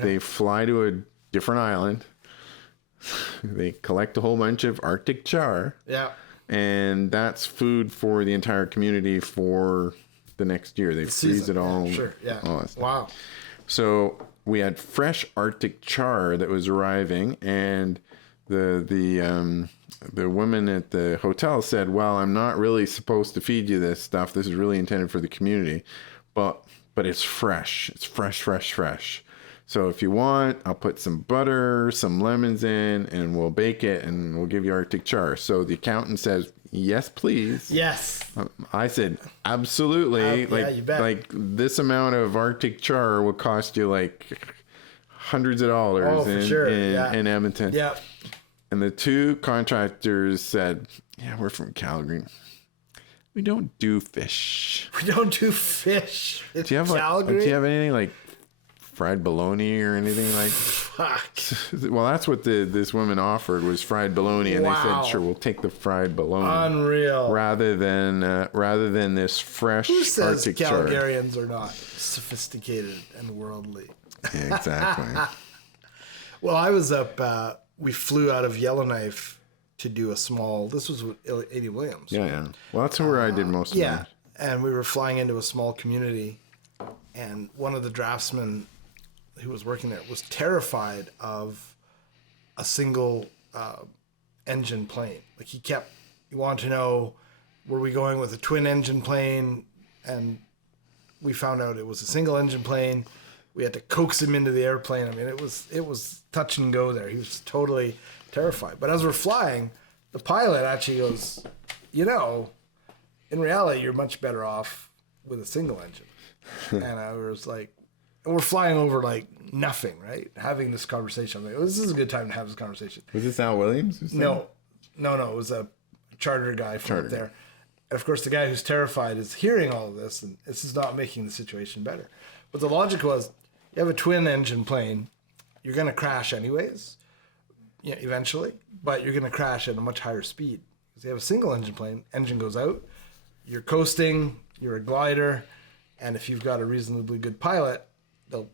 they fly to a different island, they collect a whole bunch of Arctic char. Yeah. And that's food for the entire community for the next year. They freeze it all. Yeah, sure. Yeah. All that stuff. Wow. So we had fresh Arctic char that was arriving, and the woman at the hotel said, "Well, I'm not really supposed to feed you this stuff. This is really intended for the community, but it's fresh. It's fresh. So if you want, I'll put some butter, some lemons in, and we'll bake it, and we'll give you Arctic char." So the accountant says, "Yes, please." Yes. I said, "Absolutely." you bet. Like this amount of Arctic char will cost you like hundreds of dollars in Edmonton. Yeah. And the 2 contractors said, "Yeah, we're from Calgary. We don't do fish." We don't do fish. It's Do you have Calgary. do you have anything like fried bologna or anything like? Fuck. Well, that's what this woman offered was fried bologna, and they Wow. said, "Sure, we'll take the fried bologna Unreal. rather than this fresh Who says Arctic char." Calgarians are not sophisticated and worldly? Yeah, exactly. Well, I was up. We flew out of Yellowknife to do a small. This was with A.D. Williams. Yeah. Well, that's where I did most of Yeah, it. and we were flying into a small community, and one of the draftsmen who was working there was terrified of a single engine plane. Like he wanted to know, were we going with a twin engine plane? And we found out it was a single engine plane. We had to coax him into the airplane. I mean, it was touch and go there. He was totally terrified. But as we're flying, the pilot actually goes, in reality, you're much better off with a single engine. And I was like, and we're flying over like nothing, right? Having this conversation. I'm like, this is a good time to have this conversation. Was this Al Williams? who said No. It was a charter guy from up there. And of course, the guy who's terrified is hearing all of this, and this is not making the situation better. But the logic was, you have a twin engine plane, you're going to crash anyways. eventually, but you're going to crash at a much higher speed. Because you have a single engine plane, engine goes out, you're coasting, you're a glider, and if you've got a reasonably good pilot,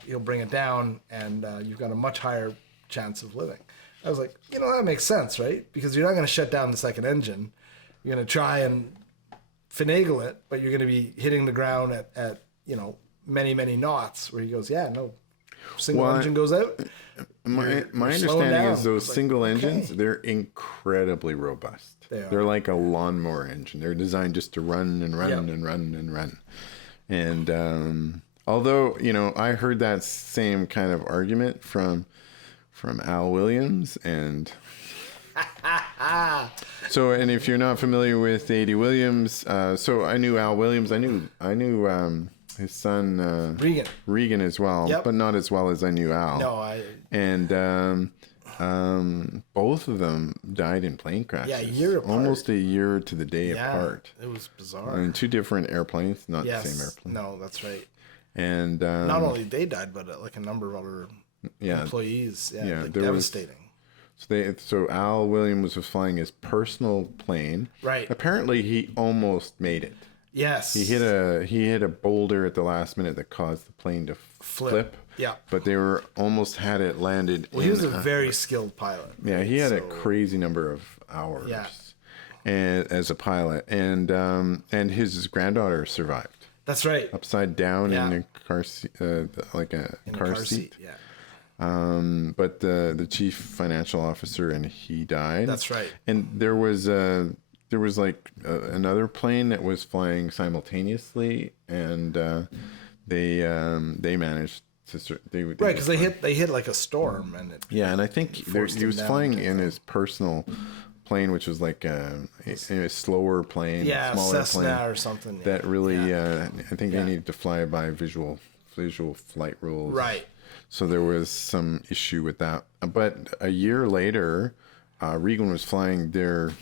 he'll bring it down, and you've got a much higher chance of living. I was like, that makes sense, right? Because you're not going to shut down the second engine. You're going to try and finagle it, but you're going to be hitting the ground at many, many knots, where he goes, single engine goes out. My understanding is those single engines, they're incredibly robust. They're like a lawnmower engine. They're designed just to run and run and run and run. And although, I heard that same kind of argument from Al Williams, and so, and if you're not familiar with A.D. Williams, so I knew Al Williams. I knew his son Regan as well, but not as well as I knew Al. No, and both of them died in plane crashes. Yeah, a year apart. Almost a year to the day apart. It was bizarre. In two different airplanes, not the same airplane. No, that's right. And not only they died, but like a number of other employees. Yeah, like devastating. So Al Williams was flying his personal plane. Right. Apparently, he almost made it. Yes. He hit a boulder at the last minute that caused the plane to flip. Yeah. But they almost had it landed. Well, he was a very skilled pilot. Yeah, he had a crazy number of hours. Yeah. And as a pilot, and his granddaughter survived. That's right. Upside down in a car seat, like a car seat. Yeah. But the chief financial officer, and he died. That's right. And there was like another plane that was flying simultaneously, and they managed to right, because they hit like a storm, and and I think he was flying in his personal plane, which was like a slower plane, smaller Cessna plane or something. That really, I think they needed to fly by visual flight rules. Right. So there was some issue with that. But a year later, Regan was flying their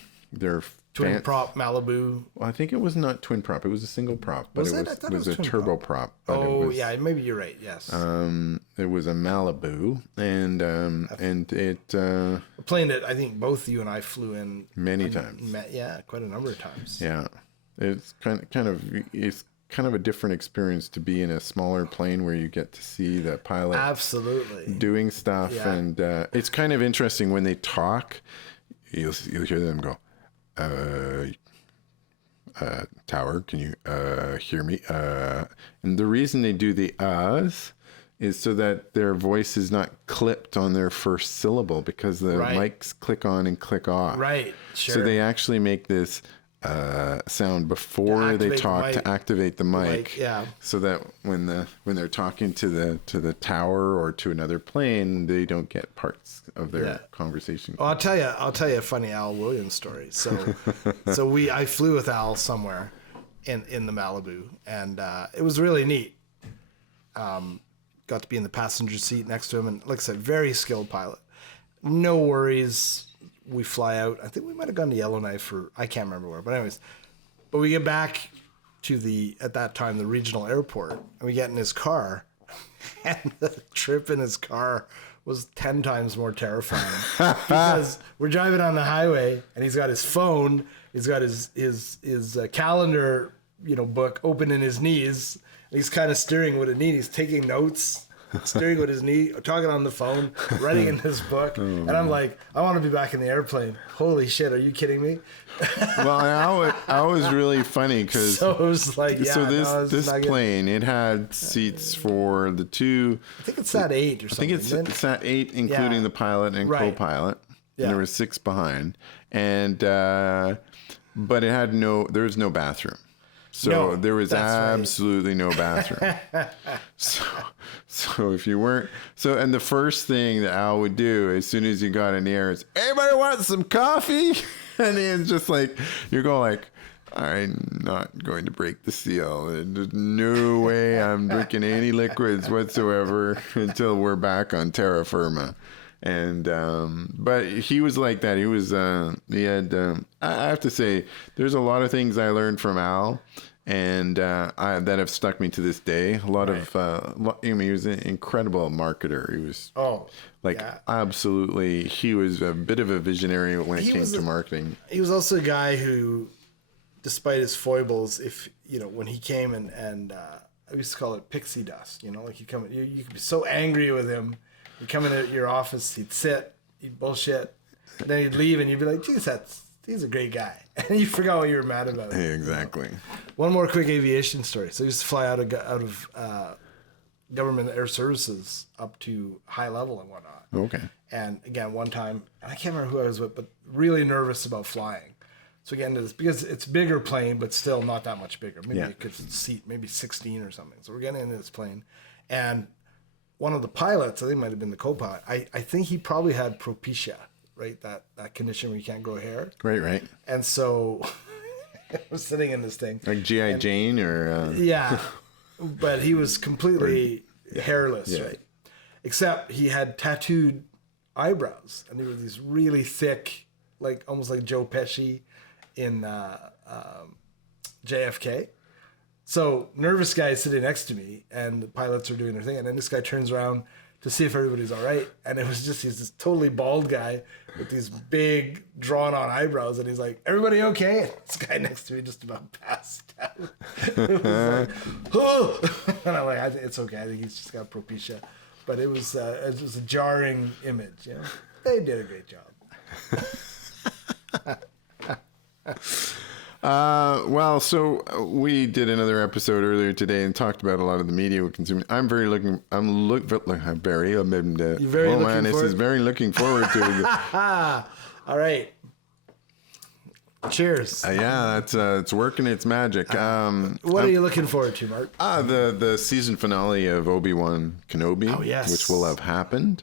twin prop Malibu. Well, I think it was not twin prop. It was a single prop, but it was a turbo prop. Maybe you're right. Yes. It was a Malibu, and it a plane that I think both you and I flew in many times. Quite a number of times. Yeah, it's kind of a different experience to be in a smaller plane where you get to see the pilot doing stuff, and it's kind of interesting when they talk. You'll hear them go, tower, can you hear me? And the reason they do the uhs is so that their voice is not clipped on their first syllable, because the mics click on and click off. Right, sure. So they actually make this sound before they talk to activate the mic, so that when they're talking to the tower or to another plane, they don't get parts of their conversation. Well, I'll tell you a funny Al Williams story. So I flew with Al somewhere in the Malibu, and it was really neat. Got to be in the passenger seat next to him, and like I said, very skilled pilot. No worries. We fly out. I think we might have gone to Yellowknife, or I can't remember where. But anyways, we get back to at that time, the regional airport, and we get in his car, and the trip in his car was 10 times more terrifying because we're driving on the highway, and he's got his phone, he's got his calendar, book open in his knees, and he's kind of steering with a knee. He's taking notes. Steering with his knee, talking on the phone, writing in his book. And I'm like, I want to be back in the airplane. Holy shit, are you kidding me? Well, I was really funny because so it was like, this plane, it had seats for the two. I think it's Sat 8 or something. I think it's Sat 8, including the pilot and co-pilot. And there were 6 behind. And but there was no bathroom. So there was absolutely no bathroom. So if you weren't, and the first thing that Al would do as soon as you got in the air is, "Anybody want some coffee?" And it's just like, you're going like, "I'm not going to break the seal. There's no way I'm drinking any liquids whatsoever until we're back on terra firma." And but he was like that. He was I have to say, there's a lot of things I learned from Al, and that have stuck me to this day. A lot of, he was an incredible marketer. He was absolutely, he was a bit of a visionary when it came to marketing. He was also a guy who, despite his foibles, when he came and I used to call it pixie dust, like you could be so angry with him. You'd come into your office, he'd sit, he'd bullshit, and then he'd leave and you'd be like, geez, he's a great guy. And you forgot what you were mad about. Exactly. One more quick aviation story. So I used to fly out of government air services up to high level and whatnot. Okay. And again, one time, and I can't remember who I was with, but really nervous about flying. So again, because it's bigger plane, but still not that much bigger. Maybe it could seat maybe 16 or something. So we're getting into this plane, and one of the pilots, I think it might have been the co-pilot, I think he probably had propecia, right? That condition where you can't grow hair. Right. And so I was sitting in this thing. Like G.I. Jane or... Yeah, but he was completely hairless, right? Except he had tattooed eyebrows, and they were these really thick, like almost like Joe Pesci in JFK. So nervous guy sitting next to me, and the pilots are doing their thing, and then this guy turns around to see if everybody's all right, and it was just he's this totally bald guy with these big drawn on eyebrows, and he's like, "Everybody okay?" And this guy next to me just about passed out. It was like, oh, and I'm like, it's okay. I think he's just got propecia, but it was a jarring image. They did a great job. So we did another episode earlier today and talked about a lot of the media we're consuming. I'm very looking forward to it. All right. Cheers. It's working its magic. What are you looking forward to, Mark? The season finale of Obi-Wan Kenobi, which will have happened.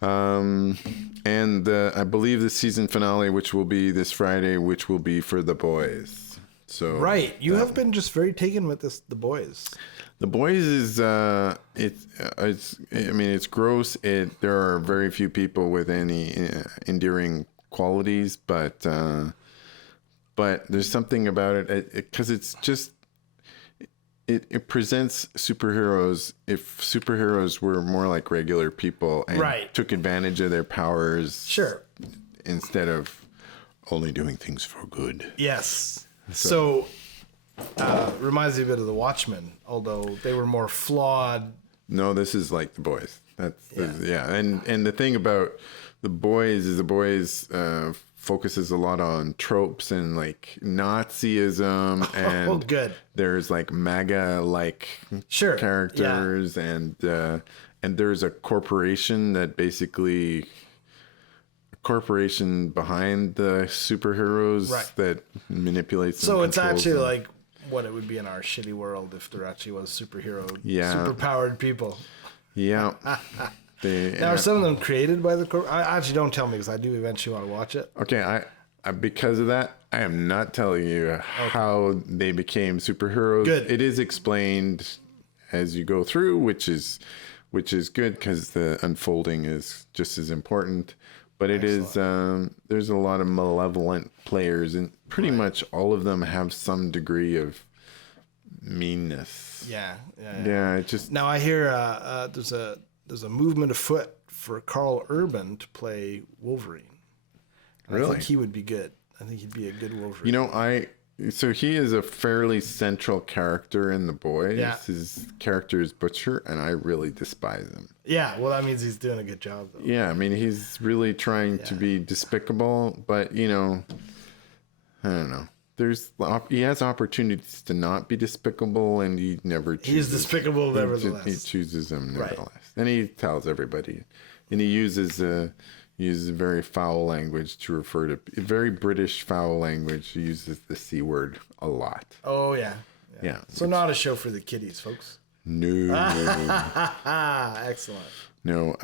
And I believe the season finale, which will be this Friday, which will be for The Boys. So right, you have been just very taken with The Boys. The Boys is it's gross. There are very few people with any endearing qualities, but there's something about it because it's just. It presents superheroes. If superheroes were more like regular people and took advantage of their powers, instead of only doing things for good. Yes. So reminds me a bit of The Watchmen, although they were more flawed. No, this is like The Boys. And the thing about The Boys is The Boys focuses a lot on tropes and like Nazism and there's like MAGA like characters and there's a corporation that basically behind the superheroes that manipulates them. So it's actually like what it would be in our shitty world if there actually was superpowered people. Yeah. Now, are some of them created by the corp? Actually, don't tell me because I do eventually want to watch it. Okay, I because of that, I am not telling you how they became superheroes. Good. It is explained as you go through, which is good because the unfolding is just as important. But it is there's a lot of malevolent players, and pretty much all of them have some degree of meanness. Yeah. It just now I hear there's a movement afoot for Carl Urban to play Wolverine. Really? I think he would be good. I think he'd be a good Wolverine. So he is a fairly central character in The Boys. Yeah. His character is Butcher, and I really despise him. Yeah, well, that means he's doing a good job, though. Yeah, I mean, he's really trying to be despicable, but, I don't know. He has opportunities to not be despicable, and he never chooses. He's despicable nevertheless. He chooses them nevertheless. And he tells everybody. And he uses very foul language to refer to very British foul language. He uses the C word a lot. Oh, yeah. Yeah. So not a show for the kiddies, folks. No. Excellent. No.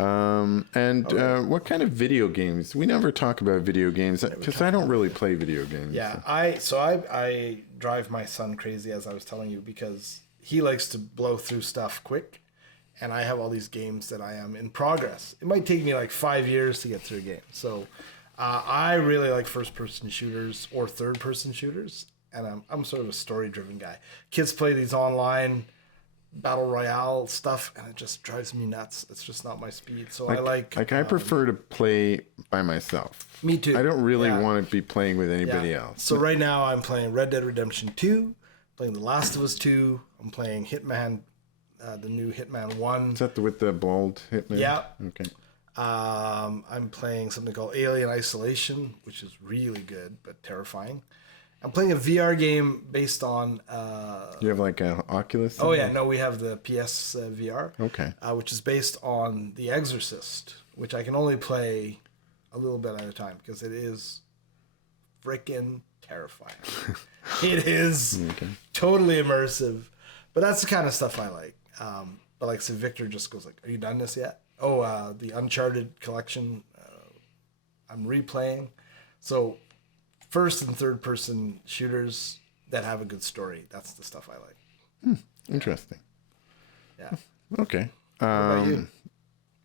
What kind of video games? We never talk about video games because I don't really play video games. Yeah. I drive my son crazy, as I was telling you, because he likes to blow through stuff quick. And I have all these games that I am in progress. It might take me like 5 years to get through a game. So I really like first-person shooters or third-person shooters. and I'm sort of a story-driven guy. Kids play these online battle royale stuff, and it just drives me nuts. It's just not my speed. So I I prefer to play by myself. Me too. I don't really want to be playing with anybody else. So right now I'm playing Red Dead Redemption 2, playing The Last of Us 2. I'm playing Hitman, the new Hitman 1. Is that with the bald Hitman? Yeah. Okay. I'm playing something called Alien Isolation, which is really good but terrifying. I'm playing a VR game based on. You have like an Oculus? Oh yeah, no, we have the PS VR. Okay. Which is based on The Exorcist, which I can only play a little bit at a time because it is freaking terrifying. It is totally immersive, but that's the kind of stuff I like. But like, so Victor just goes like, "Are you done this yet?" Oh, the Uncharted collection. I'm replaying, so. First and third person shooters that have a good story. That's the stuff I like. Interesting. Yeah. Okay. What about you?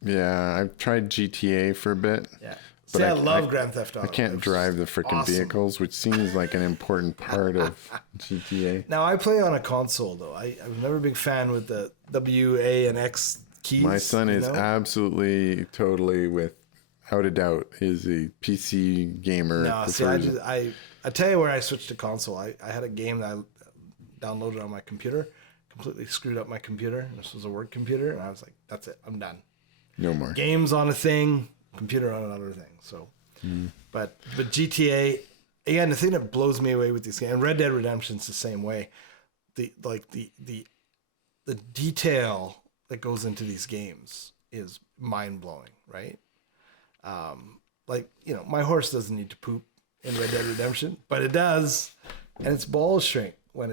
Yeah, I've tried GTA for a bit. Yeah. But See, I love Grand Theft Auto. I can't drive the freaking vehicles, which seems like an important part of GTA. Now, I play on a console, though. I was never a big fan with the W, A, and X keys. My son is absolutely, totally without a doubt, is a PC gamer. No, see, I tell you where I switched to console. I had a game that I downloaded on my computer, completely screwed up my computer. This was a work computer, and I was like, that's it. I'm done. No more. Games on a thing, computer on another thing. So, but GTA, again, the thing that blows me away with these games, and Red Dead Redemption's the same way. The detail that goes into these games is mind blowing, right? Like, you know, my horse doesn't need to poop in Red Dead Redemption, but it does, and its balls shrink when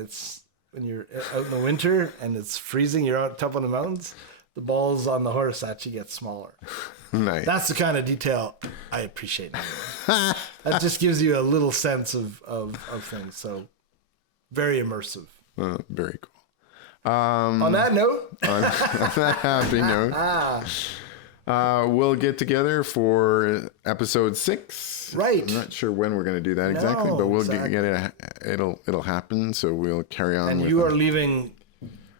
you're out in the winter and it's freezing. You're out top on the mountains. The balls on the horse actually get smaller. Nice. That's the kind of detail I appreciate. That just gives you a little sense of things. So very immersive. Very cool. On that note, on that happy note, we'll get together for episode 6. Right. I'm not sure when we're going to do that exactly, but we'll get it. It'll happen. So we'll carry on. And you are leaving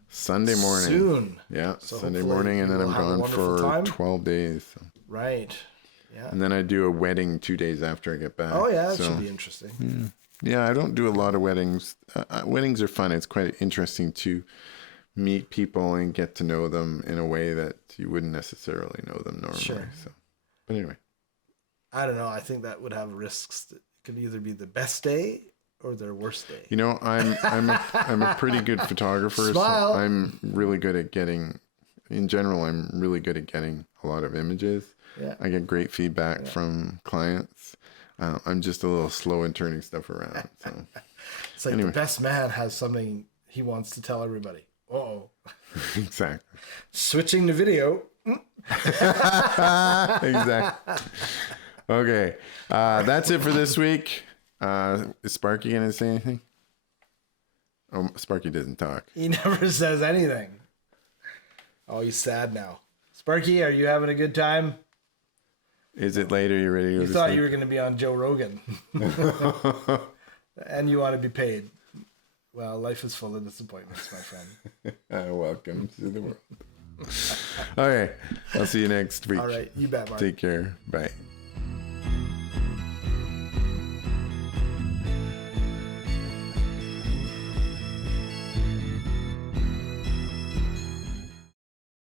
Sunday morning. Soon. Yeah, so Sunday morning, and then I'm gone for time. 12 days. So. Right. Yeah. And then I do a wedding 2 days after I get back. Oh yeah, that should be interesting. Yeah, I don't do a lot of weddings. Weddings are fun. It's quite interesting to meet people and get to know them in a way that you wouldn't necessarily know them normally. Sure. So, but anyway, I don't know. I think that would have risks. That could either be the best day or their worst day. you know, I'm a pretty good photographer. Smile. So I'm really good at getting. In general, I'm really good at getting a lot of images. Yeah. I get great feedback from clients. I'm just a little slow in turning stuff around. So It's like the best man has something he wants to tell everybody. Uh-oh. Exactly. Switching to video. Exactly. Okay. That's it for this week. Is Sparky going to say anything? Oh, Sparky doesn't talk. He never says anything. Oh, he's sad now. Sparky, are you having a good time? Is it later? You ready to go You to thought sleep? you were going to be on Joe Rogan. And you want to be paid. Well, life is full of disappointments, my friend. Welcome to the world. Okay. I'll see you next week. All right. You bet, Mark. Take care. Bye.